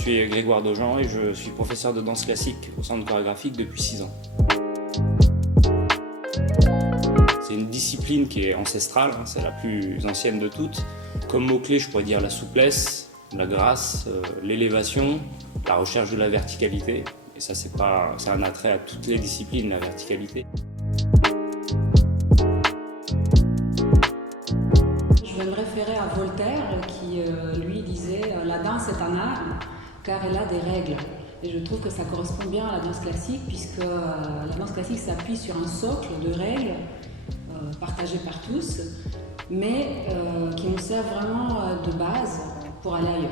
suis Grégoire Dojean et je suis professeur de danse classique au Centre chorégraphique depuis 6 ans. C'est une discipline qui est ancestrale, c'est la plus ancienne de toutes. Comme mot-clé, je pourrais dire la souplesse, la grâce, l'élévation, la recherche de la verticalité. Et ça, c'est un attrait à toutes les disciplines, la verticalité. Je vais me référer à Voltaire qui, lui, disait « La danse est un art car elle a des règles ». Et je trouve que ça correspond bien à la danse classique puisque la danse classique s'appuie sur un socle de règles partagées par tous, mais qui nous sert vraiment de base pour aller ailleurs.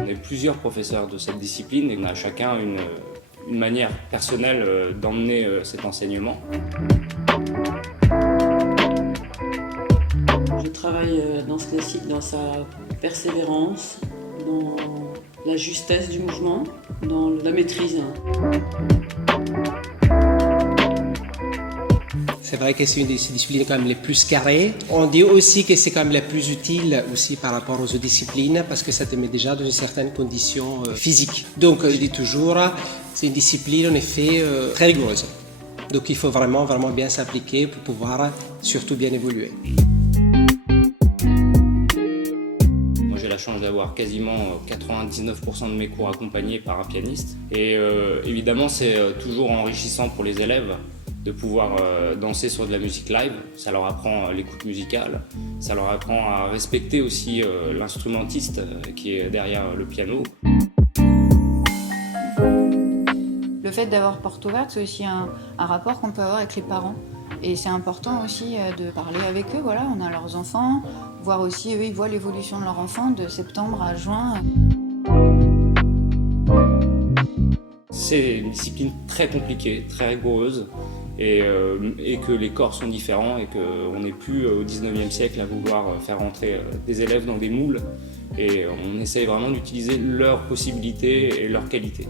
On est plusieurs professeurs de cette discipline et on a chacun une manière personnelle d'emmener cet enseignement. Je travaille la danse classique dans sa persévérance, dans la justesse du mouvement, dans la maîtrise. C'est vrai que c'est une des disciplines quand même les plus carrées. On dit aussi que c'est quand même la plus utile aussi par rapport aux autres disciplines parce que ça te met déjà dans une certaine condition physique. Donc je dis toujours, c'est une discipline en effet très rigoureuse. Donc il faut vraiment bien s'appliquer pour pouvoir surtout bien évoluer. Moi j'ai la chance d'avoir quasiment 99% de mes cours accompagnés par un pianiste. Et évidemment c'est toujours enrichissant pour les élèves de pouvoir danser sur de la musique live. Ça leur apprend l'écoute musicale, ça leur apprend à respecter aussi l'instrumentiste qui est derrière le piano. Le fait d'avoir porte ouverte, c'est aussi un rapport qu'on peut avoir avec les parents. Et c'est important aussi de parler avec eux, voilà, on a leurs enfants, voir aussi, eux, ils voient l'évolution de leur enfant de septembre à juin. C'est une discipline très compliquée, très rigoureuse, et que les corps sont différents et qu'on n'est plus au 19e siècle à vouloir faire rentrer des élèves dans des moules. Et on essaye vraiment d'utiliser leurs possibilités et leurs qualités.